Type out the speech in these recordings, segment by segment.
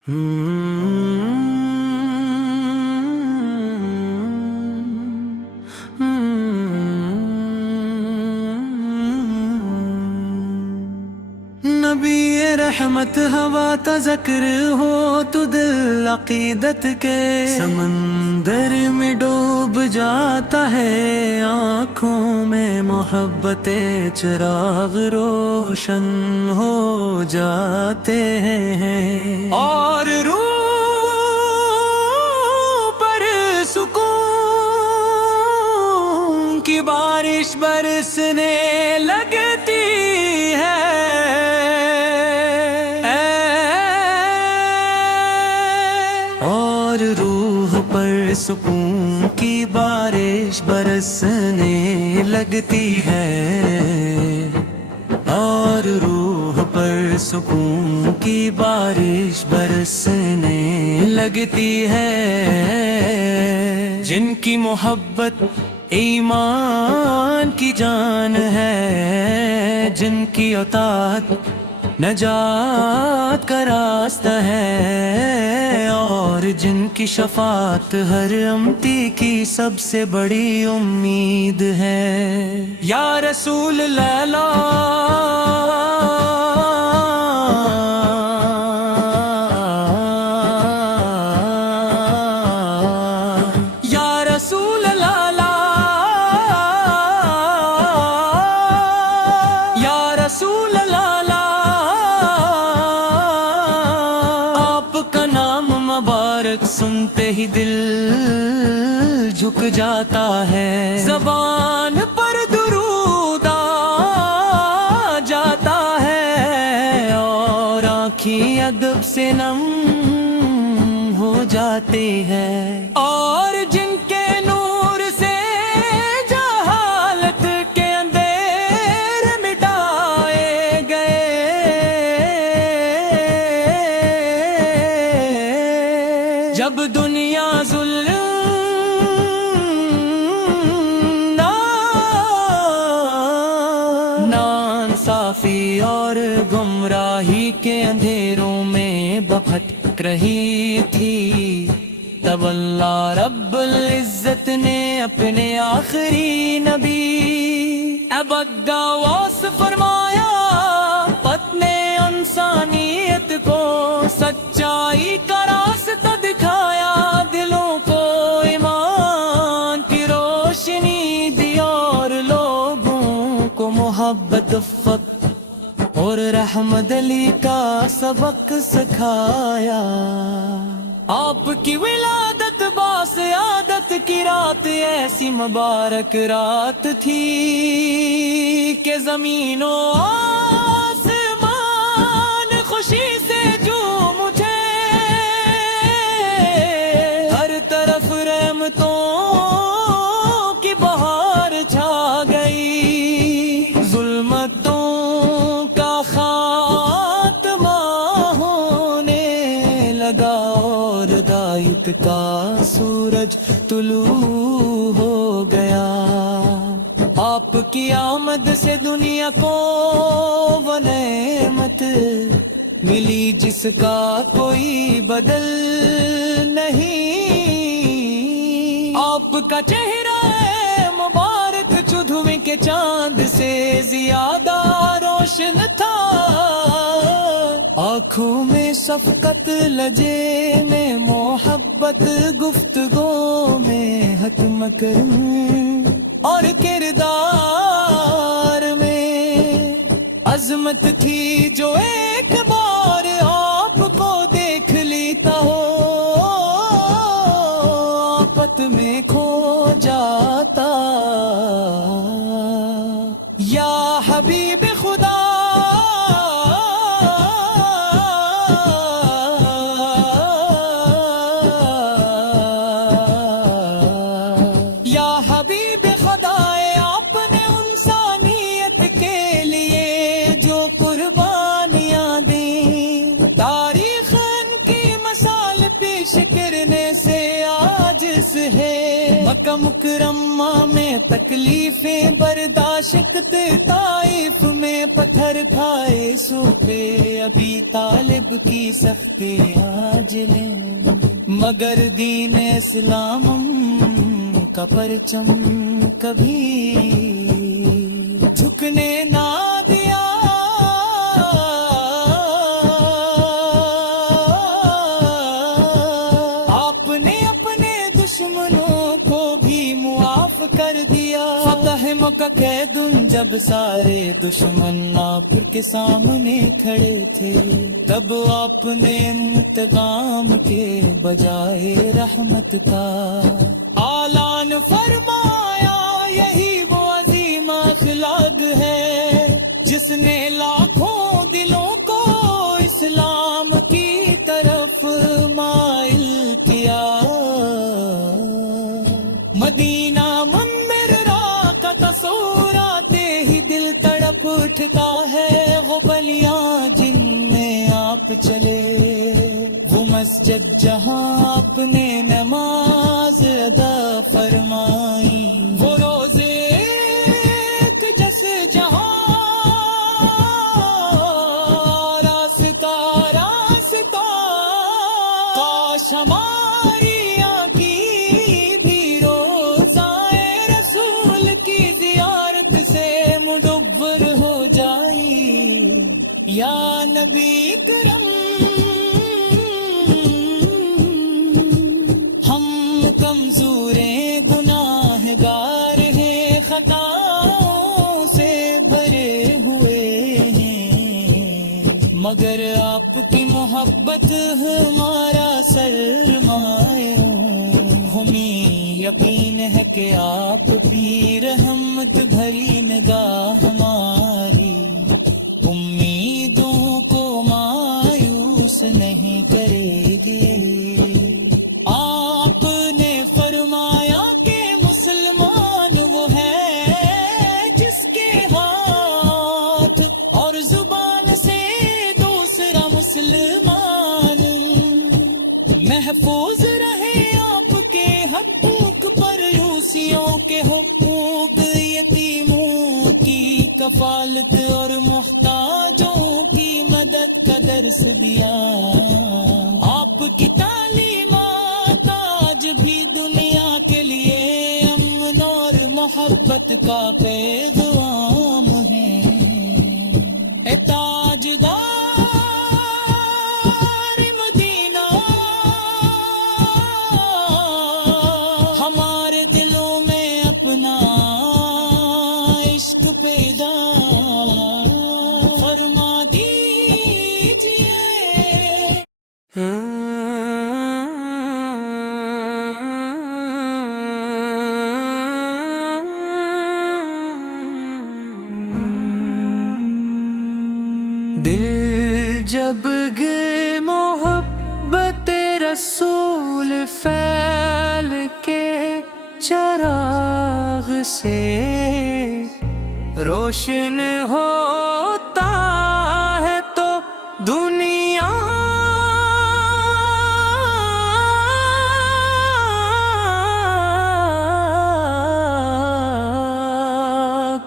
نبی رحمت ہوا تا ذکر ہو تو دل عقیدت کے سمندر میں ڈوب جاتا ہے، آنکھوں میں محبت چراغ روشن ہو جاتے ہیں، اور روح پر سکون کی بارش برسنے لگتی ہے، اور روح پر سکون کی بارش برسنے لگتی ہے، اور روح پر سکون کی بارش برسنے لگتی ہے، جن کی محبت ایمان کی جان ہے، جن کی اطاعت نجات کا راستہ ہے، اور جن کی شفاعت ہر امتی کی سب سے بڑی امید ہے۔ یا رسول لیلا سنتے ہی دل جھک جاتا ہے، زبان پر درود آ جاتا ہے، اور آنکھیں ادب سے نم ہو جاتی ہے، اور جن کے نور سے جہالت کے اندھیر مٹائے گئے، جب دنیا ظلم ناانصافی اور گمراہی کے اندھیروں میں بھٹک رہی تھی، تب اللہ رب العزت نے اپنے آخری نبی ابداواس فرمایا، پتن انسانیت کو سچائی کا راستہ دکھایا، دلوں کو ایمان کی روشنی دی، اور لوگوں کو محبت اور رحمت علی کا سبق سکھایا۔ آپ کی ولادت باسعادت کی رات ایسی مبارک رات تھی کہ زمین و آسمان خوشی سے جھوم اٹھے، ہر طرف رحمتوں کی بہار چھا گئی، ظلمتوں کا خاتمہ ہونے لگا، اور ہدایت کا سورج طلوع ہو گیا۔ آپ کی آمد سے دنیا کو وہ نعمت ملی جس کا کوئی بدل نہیں، آپ کا چہرہ مبارک چودھویں کے چاند سے زیادہ روشن تھا، آنکھوں میں شفقت، لجے میں محبت، گفتگو میں حکم کرم، اور کردار میں عظمت تھی، جو ایک بار آپ کو دیکھ لیتا ہو آفت میں کھو جاتا۔ یا حبیب خدا مکہ مکرمہ میں تکلیفیں برداشت، طائف میں پتھر کھائے سوکھے ابھی طالب کی سختی آج لیں، مگر دین اسلام کا پرچم کبھی جھکنے نہ دیا۔ آپ نے اپنے دشمنوں کو بھی معاف کر دیا۔ فتح مکہ کے دن جب سارے دشمن آپ کے سامنے کھڑے تھے، تب آپ نے انتقام کے بجائے رحمت کا اعلان فرمایا۔ یہی وہ عظیم اخلاق ہے جس نے لاکھوں دلوں کو اسلام کی طرف مائل کیا۔ مدینہ منورہ کا تصور آتے ہی دل تڑپ اٹھتا ہے، وہ گلیاں جن میں آپ چلے، وہ مسجد جہاں آپ نے نماز ادا فرمائی، وہ روزے جس جہاں راستہ راستہ، کاش ہماری آنکھی بھی روزائے رسول کی زیارت سے مدور ہو جائی۔ یا نبی کرم، ہم کمزوریں گناہگار ہیں، خطاؤں سے بھرے ہوئے ہیں، مگر آپ کی محبت ہمارا سرمایہ، ہمیں یقین ہے کہ آپ کی رحمت بھری نگاہ ہماری امیدوں کو مایوس نہیں کرے گی۔ آپ نے فرمایا کہ مسلمان وہ ہے جس کے ہاتھ اور زبان سے دوسرا مسلمان محفوظ رہے۔ آپ کے حقوق پر روسیوں کے حقوق، یتیموں کی کفالت اور محتاجوں کی مدد کا درس دیا۔ آپ کی تعلیمات آج بھی دنیا کے لیے امن اور محبت کا پیغام ہے۔ اے تاجدار مدینہ، ہمارے دلوں میں اپنا عشق پیدا فرما دیجئے۔ دل جب گئے محبت رسول پھیل کے چراغ سے، روشن ہوتا ہے تو دنیا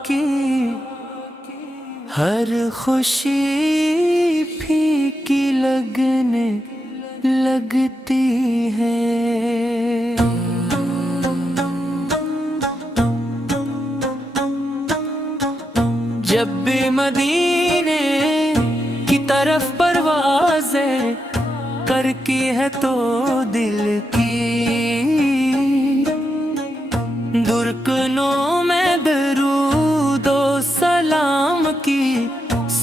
کی ہر خوشی پھیکی لگنے لگتی ہے۔ جب بھی مدینے کی طرف پروازیں کرتی ہے تو دل کی درکنوں میں درود و سلام کی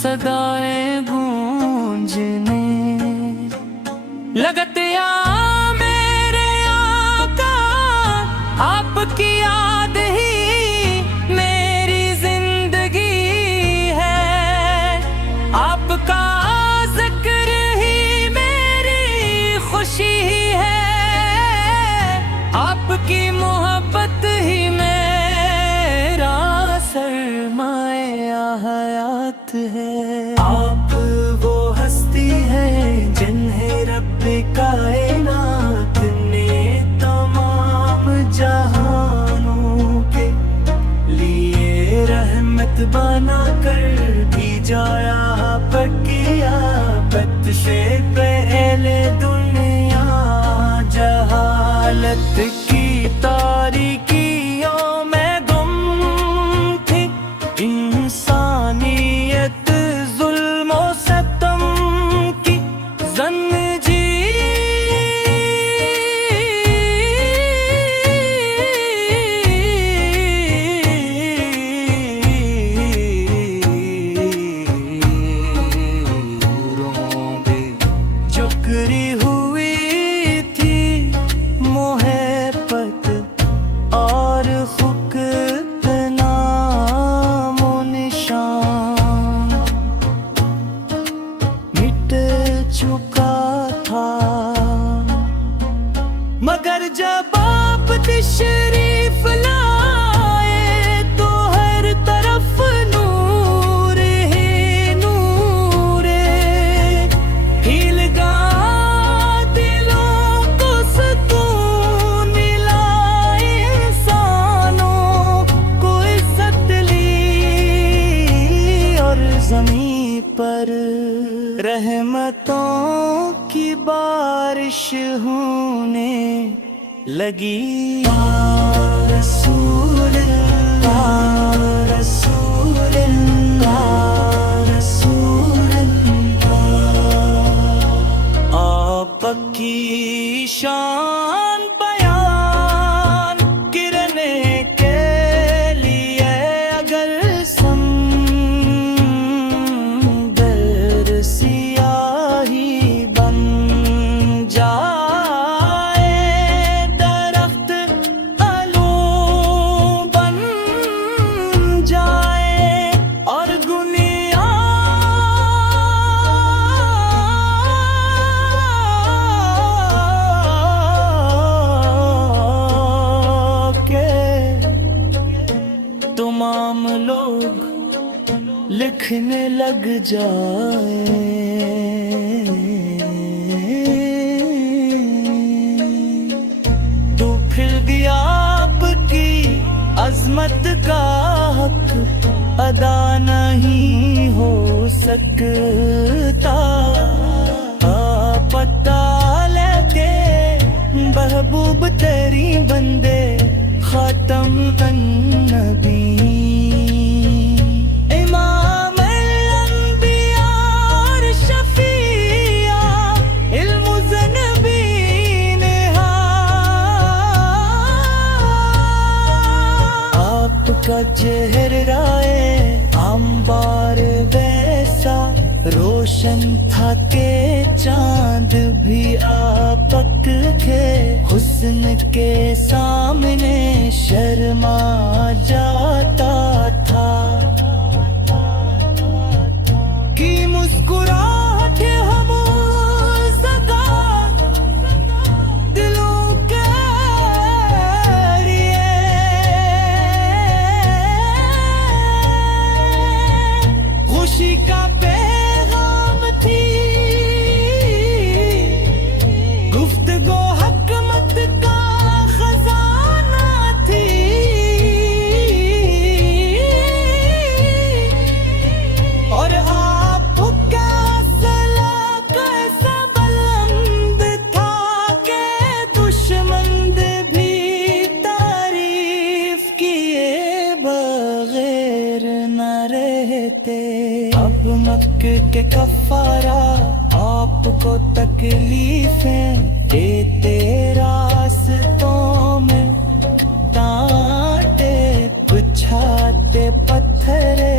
صدائیں گونجنے لگتے آ میرے آقا، آپ کی یاد ہی میری زندگی ہے، آپ کا ذکر ہی میری خوشی ہے، آپ کی محبت ہی میرا سرمایہ حیات ہے۔ آپ وہ ہستی ہے جنہیں رب کائنات نے تمام جہانوں کے لیے رحمت بنا کر بھیجا، آپ کی جہالت کی تاریکیوں میں گم تھی، انسانیت ظلم و ستم کی زنجیروں میں جکڑی ہوئی تھی محبت اور خود نام و نشان، مٹ چکا تھا مگر جب آپ تشریف لائے تو ہر طرف نور ہی نور ہل گا، دلوں کو سکون ملا، انسانوں کو عزت لی اور زمین پر رحمتوں کی بارش ہونے لگی۔ یا رسول اللہ، رسول اللہ، رسول اللہ، آپ کی شان بیان کرنے کے لیے اگر سمندر سیاہی بن جائے، درخت علوم بن جائے اور دنیا کے تمام لوگ لکھنے لگ جائیں، تو پھر بھی آپ کی عظمت کا حق ادا نہیں ہو سکتا۔ پتہ لگے محبوب تیری بندے خاتم النبی، امام الانبیاء اور شفیع المذنبین، آپ کا چہرہ انبار ویسا روشن تھا کہ چاند بھی آپک کے حسن کے سامنے شرما جاتا تھا، کی مسکراہٹ ہم زدہ دلوں کے لیے خوشی کا پیغام تھی، گفتگو حکمت کا خزانہ تھی، اور آپ کا سلاک ایسا بلند تھا کہ دشمن بھی تعریف کیے بغیر نہ رہتے۔ اب مکہ کے کفارہ آپ کو تکلیفیں دیتے، راستوں میں ڈانٹے بچھاتے، پتھرے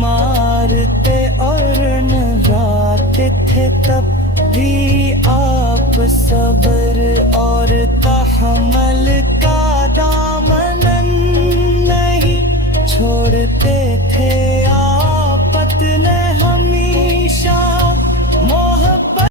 مارتے اور نراتے تھے، تب بھی آپ صبر اور تحمل کا دامن نہیں چھوڑتے